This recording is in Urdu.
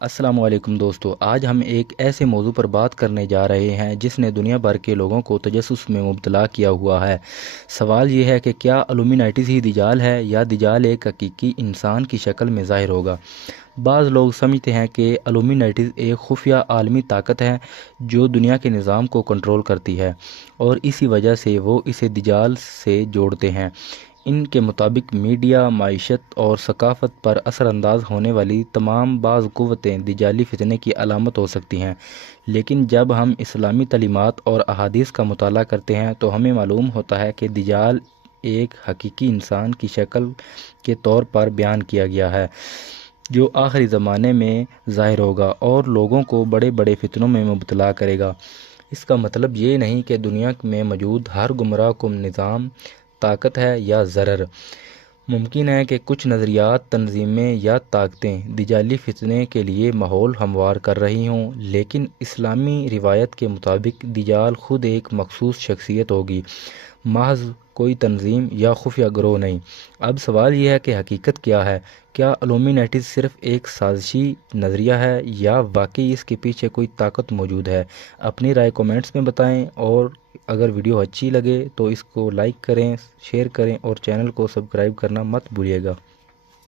السلام علیکم دوستو، آج ہم ایک ایسے موضوع پر بات کرنے جا رہے ہیں جس نے دنیا بھر کے لوگوں کو تجسس میں مبتلا کیا ہوا ہے۔ سوال یہ ہے کہ کیا الومینائٹس ہی دجال ہے یا دجال ایک حقیقی انسان کی شکل میں ظاہر ہوگا؟ بعض لوگ سمجھتے ہیں کہ الومینائٹس ایک خفیہ عالمی طاقت ہے جو دنیا کے نظام کو کنٹرول کرتی ہے، اور اسی وجہ سے وہ اسے دجال سے جوڑتے ہیں۔ ان کے مطابق میڈیا، معیشت اور ثقافت پر اثر انداز ہونے والی تمام بعض قوتیں دجالی فتنے کی علامت ہو سکتی ہیں، لیکن جب ہم اسلامی تعلیمات اور احادیث کا مطالعہ کرتے ہیں تو ہمیں معلوم ہوتا ہے کہ دجال ایک حقیقی انسان کی شکل کے طور پر بیان کیا گیا ہے جو آخری زمانے میں ظاہر ہوگا اور لوگوں کو بڑے بڑے فتنوں میں مبتلا کرے گا۔ اس کا مطلب یہ نہیں کہ دنیا میں موجود ہر گمراہ کن نظام طاقت ہے یا ضرر۔ ممکن ہے کہ کچھ نظریات، تنظیمیں یا طاقتیں دجالی فتنے کے لیے ماحول ہموار کر رہی ہوں، لیکن اسلامی روایت کے مطابق دجال خود ایک مخصوص شخصیت ہوگی، محض کوئی تنظیم یا خفیہ گروہ نہیں۔ اب سوال یہ ہے کہ حقیقت کیا ہے؟ کیا الومینائٹس صرف ایک سازشی نظریہ ہے یا واقعی اس کے پیچھے کوئی طاقت موجود ہے؟ اپنی رائے کومنٹس میں بتائیں، اور اگر ویڈیو اچھی لگے تو اس کو لائک کریں، شیئر کریں اور چینل کو سبسکرائب کرنا مت بھولیے گا۔